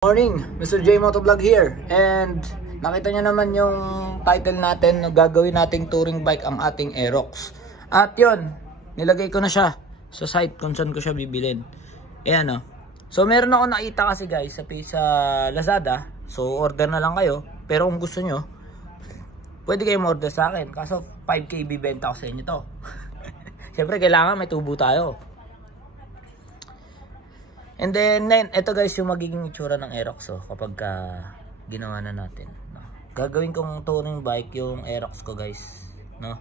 Morning, Mr. J Motovlog here, and nakita nyo naman yung title natin na gagawin nating touring bike ang ating Aerox. At yun, nilagay ko na siya sa site kung saan ko siya bibilin. Ayan o. So meron ako nakita kasi guys sa Lazada. So order na lang kayo. Pero kung gusto nyo, pwede kayong order sa akin. Kaso 5K bibenta ko sa inyo to. Siyempre kailangan may tubo tayo. And then, ito guys yung magiging itsura ng Aerox kapag ginawa na natin. No? Gagawin kong touring bike yung Aerox ko guys. No?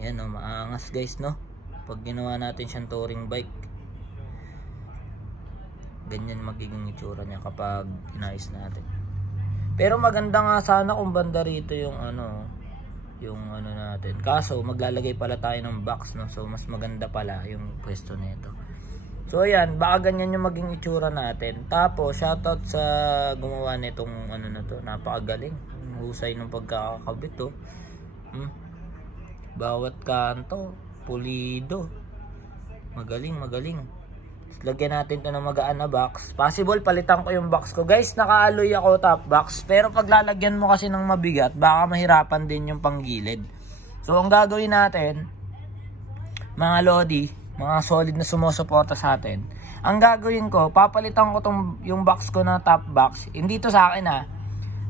Yan o, maangas guys no. Pag ginawa natin siyang touring bike. Ganyan magiging itsura niya kapag inayos natin. Pero maganda nga sana kung banda rito yung ano natin. Kaso maglalagay pala tayo ng box no. So mas maganda pala yung pwesto nito. So ayan, baka ganyan yung maging itsura natin. Tapos shoutout sa gumawa nitong ano na to, napakagaling. Husay ng pagkakakabit to. Bawat kanto pulido. Magaling. Lagyan natin to ng magaan na box. Possible palitan ko yung box ko. Guys, naka-alloy ako top box. Pero pag lalagyan mo kasi ng mabigat, baka mahirapan din yung panggilid. So ang gagawin natin, mga lodi, mga solid na sumusuporta sa atin, ang gagawin ko, papalitan ko yung box ko ng top box. Hindi to sa akin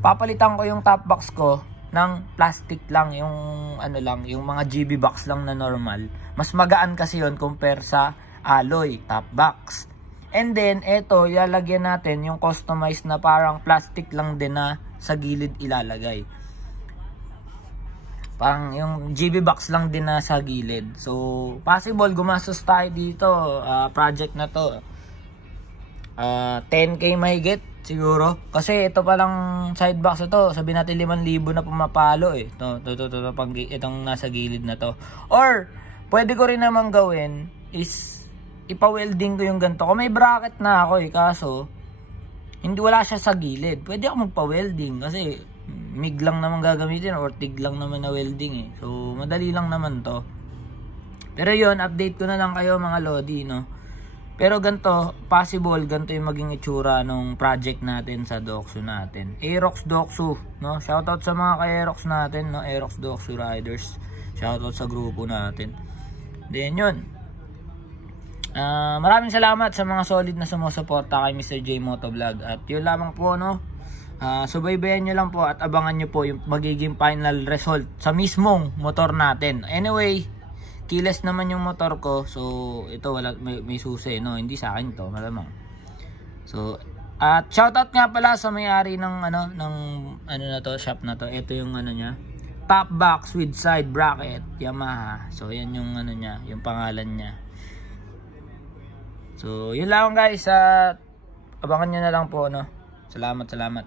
papalitan ko yung top box ko ng plastic lang, yung ano lang, yung mga GB box lang na normal. Mas magaan kasi yon compare sa alloy top box. And then eto, ilalagyan natin yung customized na parang plastic lang din na sa gilid ilalagay. Parang yung GB box lang din na sa gilid. So possible gumastos tayo dito, project na to 10K mahigit siguro. Kasi ito palang side box ito, sabihin natin 5,000 na pumapalo ito pag itong nasa gilid na to. Or pwede ko rin naman gawin is ipa-welding ko yung ganito. Kung may bracket na ako kaso hindi, wala siya sa gilid, pwede ako magpa-welding kasi MIG lang naman gagamitin or TIG lang naman na welding So madali lang naman to. Pero yun, update ko na lang kayo mga lodi no. Pero ganito, possible ganito yung maging itsura nung project natin sa Doxu natin. Aerox Doxu no. Shoutout sa mga ka-Aerox natin no, Aerox Doxu riders. Shoutout sa grupo natin. Then yun. Maraming salamat sa mga solid na sumusuporta kay Mr. J Motovlog. At yun lamang po no. Subaybayan nyo lang po at abangan nyo po yung magiging final result sa mismong motor natin. Anyway, keyless naman yung motor ko. So ito wala, may susi no, hindi sa akin to malamang. So at shoutout nga pala sa may-ari ng ano na to, shop na to. Ito yung ano niya, top box with side bracket Yamaha. So yan yung ano niya, yung pangalan niya. So yun lang guys, abangan nyo na lang po no. Salamat.